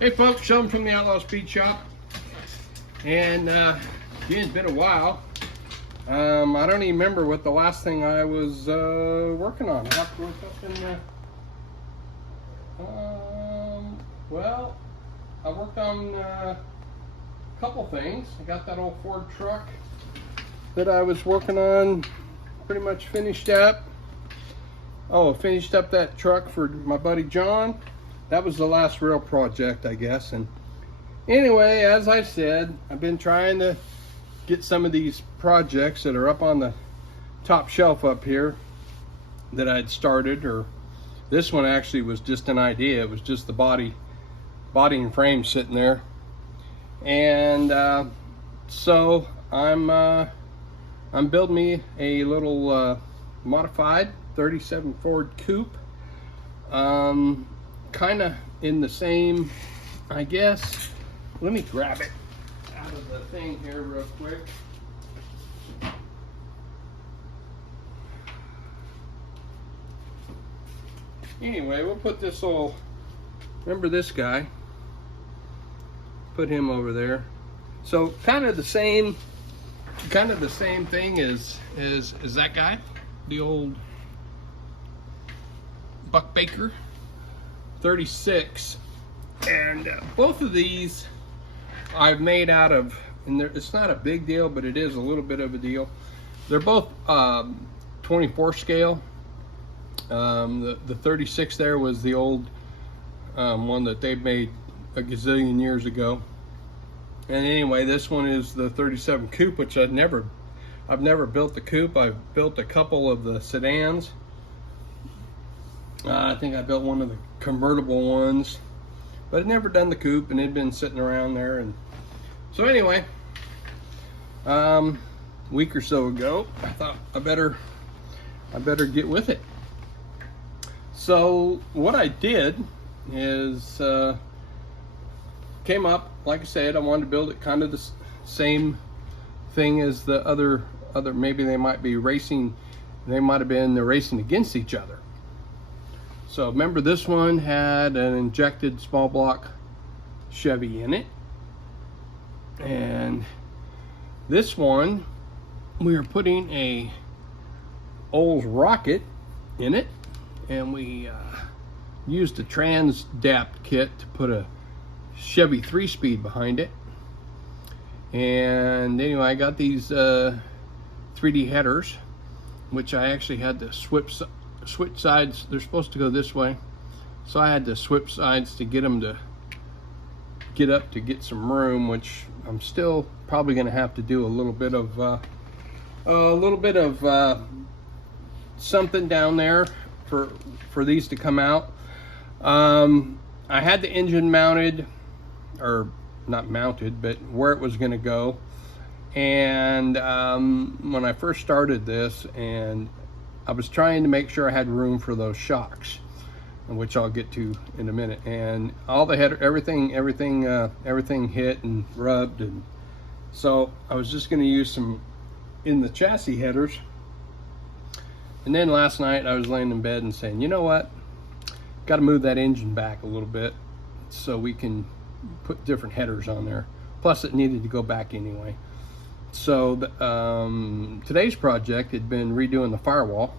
Hey folks, Sean from the Outlaw Speed Shop, and it's been a while. I don't even remember what the last thing I was working on. I have to look up in well, I worked on a couple things. I got that old Ford truck that I was working on pretty much finished up. Oh, finished up that truck for my buddy John. That was the last real project, I guess. And anyway, as I said, I've been trying to get some of these projects that are up on the top shelf up here that I'd started, or this one actually was just an idea. It was just the body and frame sitting there. And so I'm building me a little modified 37 Ford Coupe. Kind of in the same, I guess. Let me grab it out of the thing here real quick. Anyway, we'll put this old, remember this guy? Put him over there. So kind of the same thing as that guy, the old Buck Baker 36, and both of these I've made out of, and it's not a big deal, but it is a little bit of a deal. They're both 24 scale. The 36 there was the old one that they made a gazillion years ago. And anyway, this one is the 37 Coupe, which I've never built the Coupe. I've built a couple of the sedans. I think I built one of the convertible ones, but I'd never done the Coupe, and it'd been sitting around there. And so anyway, week or so ago, I thought I better get with it. So what I did is came up, like I said, I wanted to build it kind of the same thing as the other. Maybe they might be racing. They might have been racing against each other. So remember, this one had an injected small block Chevy in it, and this one we are putting a Olds Rocket in it, and we used a Trans-Dapt kit to put a Chevy 3-speed behind it. And anyway, I got these 3D headers, which I actually had to switch sides. They're supposed to go this way, so I had to switch sides to get them to get up to get some room, which I'm still probably going to have to do a little bit of something down there for these to come out. I had the engine mounted, or not mounted, but where it was going to go. And when I first started this, and I was trying to make sure I had room for those shocks, which I'll get to in a minute. And all the header, everything hit and rubbed, and so I was just going to use some in the chassis headers. And then last night I was laying in bed and saying, you know what, got to move that engine back a little bit so we can put different headers on there. Plus it needed to go back anyway. So today's project had been redoing the firewall,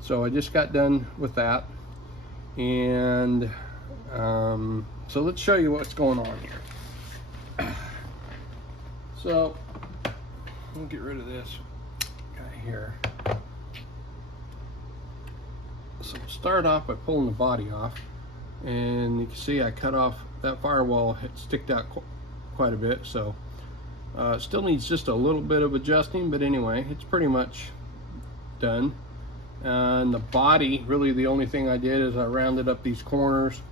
so I just got done with that. And so let's show you what's going on here. So we'll get rid of this guy here. So we'll start off by pulling the body off, and you can see I cut off that firewall. It sticked out quite a bit, so still needs just a little bit of adjusting, but anyway, it's pretty much done. And the body, really the only thing I did is I rounded up these corners,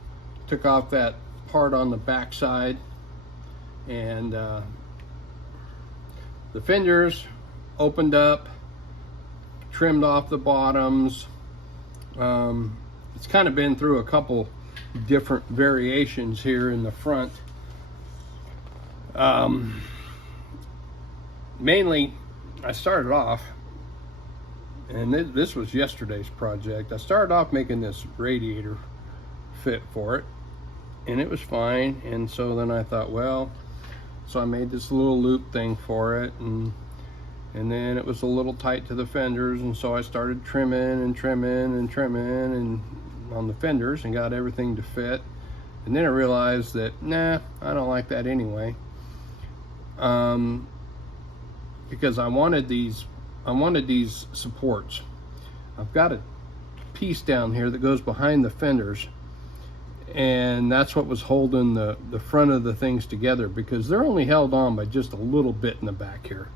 took off that part on the back side, and the fenders opened up, trimmed off the bottoms. It's kind of been through a couple different variations here in the front. Mainly, I started off, and this was yesterday's project. I started off making this radiator fit for it, and it was fine. And so then I thought, well, so I made this little loop thing for it, and then it was a little tight to the fenders, and so I started trimming and on the fenders and got everything to fit. And then I realized that, nah, I don't like that anyway. Because I wanted these supports. I've got a piece down here that goes behind the fenders, and that's what was holding the front of the things together, because they're only held on by just a little bit in the back here.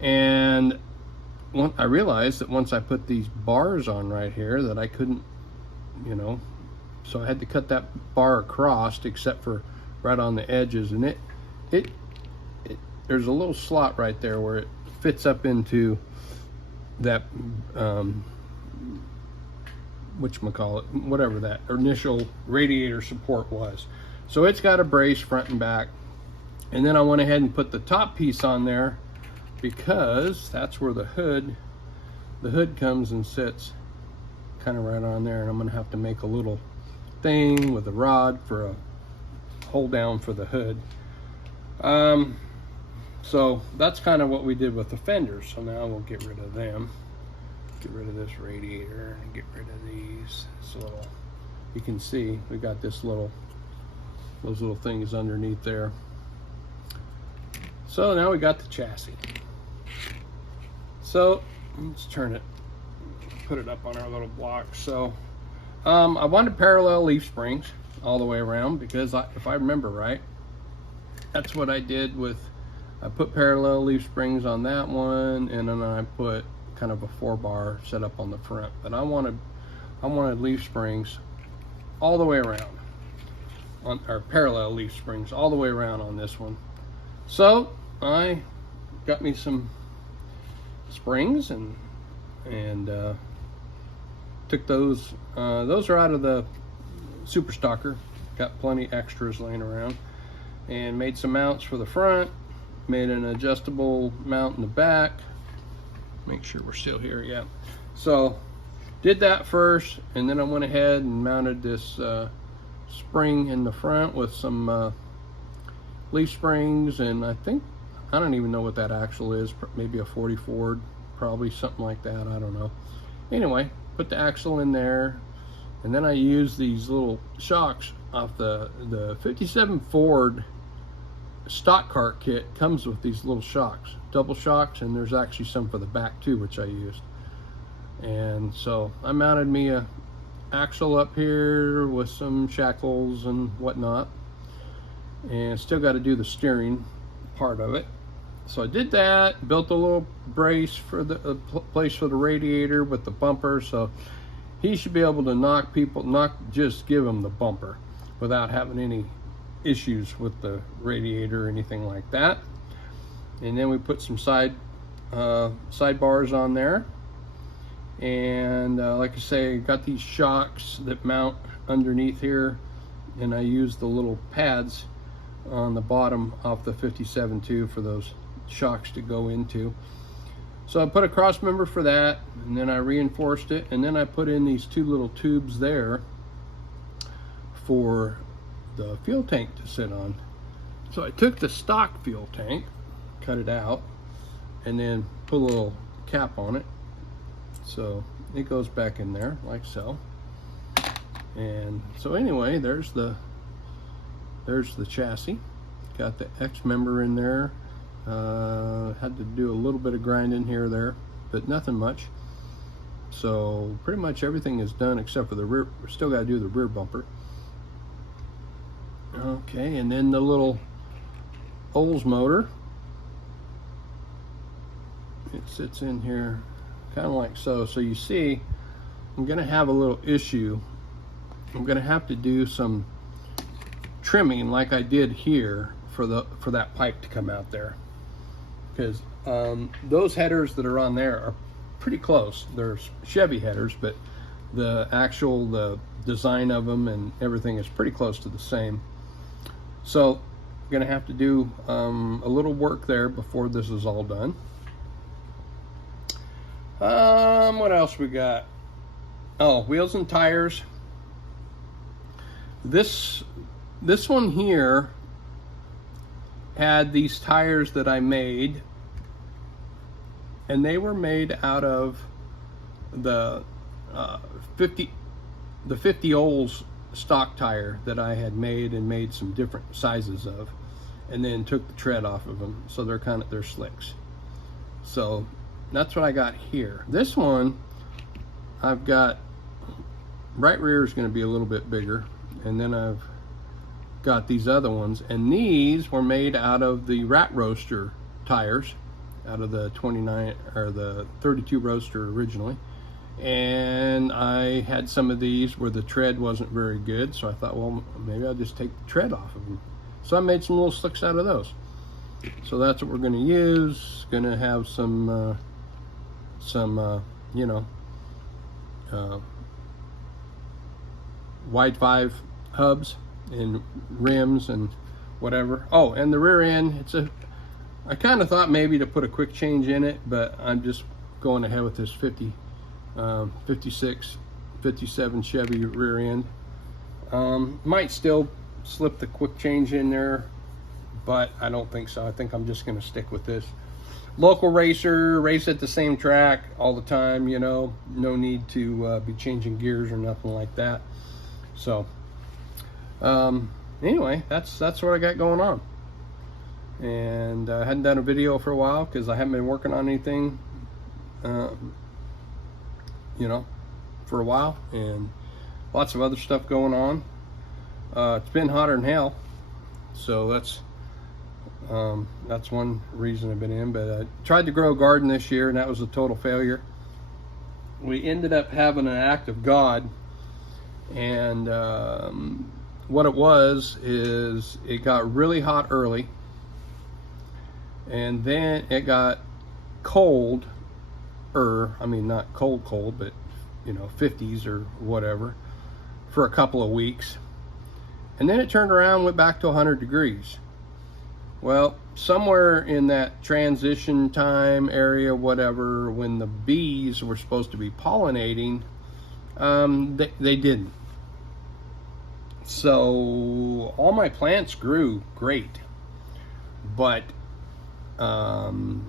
And I realized that once I put these bars on right here that I couldn't, so I had to cut that bar across except for right on the edges, and it there's a little slot right there where it fits up into that whatchamacallit, whatever that initial radiator support was. So it's got a brace front and back. And then I went ahead and put the top piece on there, because that's where the hood comes and sits kind of right on there. And I'm gonna have to make a little thing with a rod for a hold down for the hood. So that's kind of what we did with the fenders. So now we'll get rid of them. Get rid of this radiator and get rid of these. This little, you can see we got those little things underneath there. So now we got the chassis. So let's turn it, put it up on our little block. So I wanted parallel leaf springs all the way around, because if I remember right, that's what I did with, I put parallel leaf springs on that one, and then I put kind of a 4-bar set up on the front. But I wanted leaf springs all the way around, or parallel leaf springs all the way around on this one. So I got me some springs and took those. Those are out of the Super Stocker. Got plenty extras laying around, and made some mounts for the front. Made an adjustable mount in the back. Make sure we're still here. Yeah. So did that first, and then I went ahead and mounted this spring in the front with some leaf springs, and I don't even know what that axle is. Maybe a 40 Ford, probably something like that. I don't know. Anyway, put the axle in there, and then I used these little shocks off the 57 Ford stock cart kit. Comes with these little shocks, double shocks, and there's actually some for the back too, which I used. And so I mounted me a axle up here with some shackles and whatnot, and still got to do the steering part of it. So I did that, built a little brace for the place for the radiator with the bumper, so he should be able to not just give him the bumper without having any issues with the radiator or anything like that. And then we put some side bars on there, and like I say, got these shocks that mount underneath here, and I used the little pads on the bottom off the 57 too for those shocks to go into. So I put a cross member for that, and then I reinforced it, and then I put in these 2 little tubes there for the fuel tank to sit on. So I took the stock fuel tank, cut it out, and then put a little cap on it, so it goes back in there like so. And so anyway, there's the chassis. Got the X member in there. Had to do a little bit of grinding here or there, but nothing much. So pretty much everything is done except for the rear. Still got to do the rear bumper. Okay, and then the little Olds motor, it sits in here kind of like so. So you see, I'm going to have a little issue. I'm going to have to do some trimming like I did here for that pipe to come out there, because those headers that are on there are pretty close. They're Chevy headers, but the design of them and everything is pretty close to the same. So I'm gonna have to do a little work there before this is all done. What else we got? Oh, wheels and tires. This one here had these tires that I made, and they were made out of the 50 Olds stock tire that I had made, and made some different sizes of, and then took the tread off of them, so they're slicks. So that's what I got here. This one I've got, right rear is going to be a little bit bigger, and then I've got these other ones, and these were made out of the Rat Roaster tires, out of the 29 or the 32 Roaster originally. And I had some of these where the tread wasn't very good, so I thought, well, maybe I'll just take the tread off of them. So I made some little slicks out of those. So that's what we're going to use. Going to have some you know, wide 5 hubs and rims and whatever. Oh, and the rear end, I kind of thought maybe to put a quick change in it, but I'm just going ahead with this 56, 57 Chevy rear end. Might still slip the quick change in there, but I don't think so. I think I'm just going to stick with this. Local racer, race at the same track all the time, you know, no need to be changing gears or nothing like that. So anyway, that's what I got going on. And I hadn't done a video for a while because I haven't been working on anything you know, for a while, and lots of other stuff going on. It's been hotter than hell, so that's one reason I've been in. But I tried to grow a garden this year, and that was a total failure. We ended up having an act of God, and what it was is it got really hot early, and then it got cold. I mean, not cold, but you know, 50s or whatever, for a couple of weeks, and then it turned around and went back to 100 degrees. Well, somewhere in that transition time area, whatever, when the bees were supposed to be pollinating, they didn't. So all my plants grew great, but you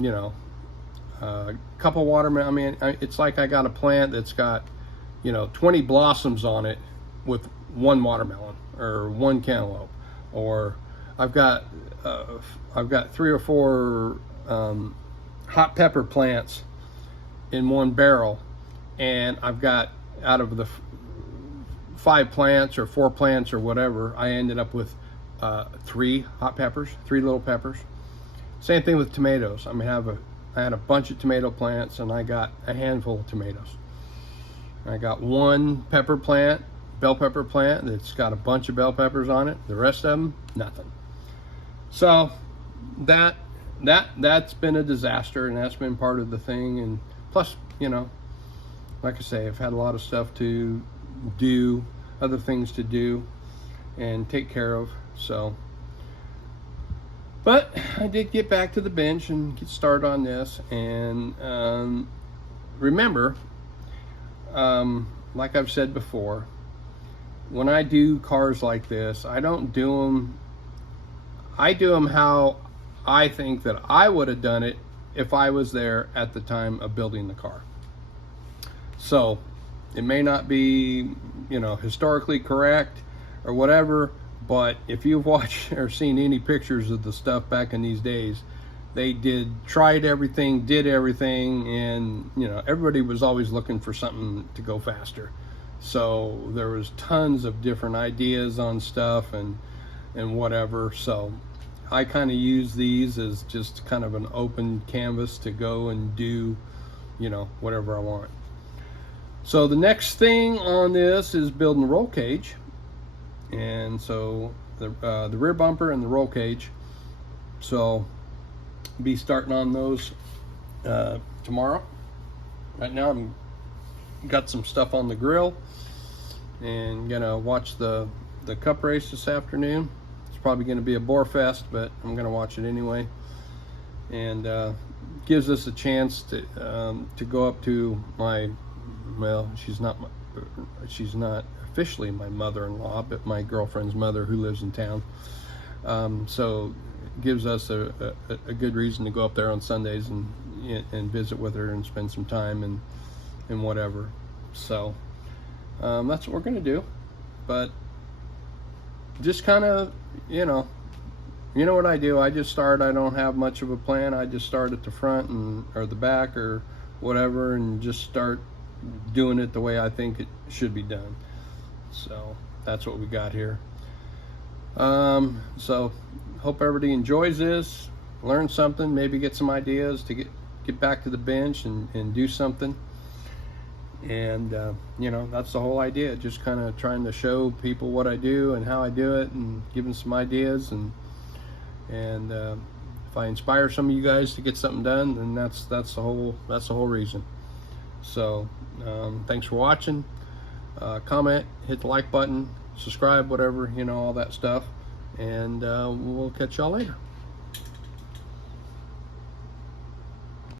know, a couple watermelon. I mean, it's like I got a plant that's got, you know, 20 blossoms on it with one watermelon or one cantaloupe, or I've got 3 or 4 hot pepper plants in one barrel, and I've got, out of the 5 plants or 4 plants or whatever, I ended up with 3 hot peppers, 3 little peppers. Same thing with tomatoes. I mean, I had a bunch of tomato plants, and I got a handful of tomatoes. I got 1 pepper plant, bell pepper plant, that's got a bunch of bell peppers on it. The rest of them, nothing. So that's been a disaster, and that's been part of the thing. And plus, you know, like I say, I've had a lot of stuff to do, other things to do and take care of. So, but I did get back to the bench and get started on this. And remember, like I've said before, when I do cars like this, I don't do them, I do them how I think that I would have done it if I was there at the time of building the car. So it may not be, you know, historically correct or whatever, but if you've watched or seen any pictures of the stuff back in these days, they tried everything, did everything, and, you know, everybody was always looking for something to go faster. So there was tons of different ideas on stuff and whatever. So I kind of use these as just kind of an open canvas to go and do, you know, whatever I want. So the next thing on this is building the roll cage. And so the rear bumper and the roll cage. So be starting on those tomorrow. Right now I'm got some stuff on the grill and gonna watch the Cup race this afternoon. It's probably gonna be a bore fest, but I'm gonna watch it anyway. And gives us a chance to go up to my, well, she's not officially my mother-in-law, but my girlfriend's mother who lives in town. So it gives us a good reason to go up there on Sundays and visit with her and spend some time and whatever. So that's what we're gonna do. But just kind of, you know what I do. I just start. I don't have much of a plan. I just start at the front or the back or whatever, and just start doing it the way I think it should be done. So that's what we got here. So hope everybody enjoys this, learn something, maybe get some ideas to get back to the bench and do something. And that's the whole idea, just kind of trying to show people what I do and how I do it, and giving some ideas, and if I inspire some of you guys to get something done, then that's the whole reason. So thanks for watching. Comment, hit the like button, subscribe, whatever, all that stuff, and we'll catch y'all later.